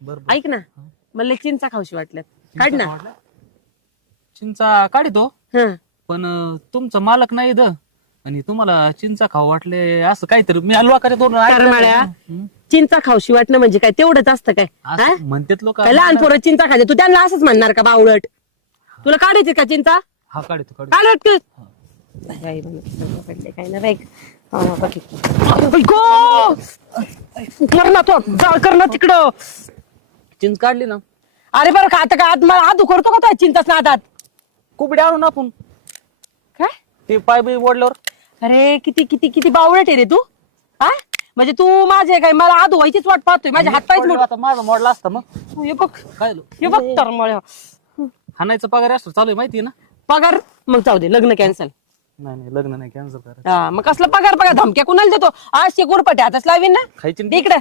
बरोबर. ऐक ना मला चिंचा खाऊशी वाटल्यात काढ ना. चिंचा काढतो हं. पण तुमचा मालक नाही इथं आणि तुम्हाला चिंचा खाऊ वाटले असं काहीतरी मी हलवा करे दोन करमाळ्या चिंचा खाऊशी वाटणं म्हणजे काय तेवढंच असतं काय हा? म्हणतात लोक. काय लहान पोरं चिंचा खायचे तू त्यांना असंच म्हणणार का बावळट. तुला काढायचे का चिंचा हा काढतो काढतो. काढत काय ना बाईक कर ना तो कर ना तिकडं. चिंच काढली ना अरे बरं का आता का मला आदू करतो का तो चिंचाच ना हातात कुबड्या आणून आपण काय. ते पाय बी ओढल्यावर. अरे किती किती किती बावळट आहे रे तू हा. म्हणजे तू माझे काय मला आदू व्हायचीच वाट पाहतोय माझ्या हात पायच आता माझा मोडला असता मग हे बघ काय हे बघ तर मला हाणायचं पगार असतो चालू आहे माहिती ना. पगार मग जाऊ दे लग्न कॅन्सल. नाही नाही लग्न नाही कॅन्सल करा. हा मग कसला पगार धमक्या कुणाला देतो आज शेकूर पट्या हातच लावीन ना खायची इकडे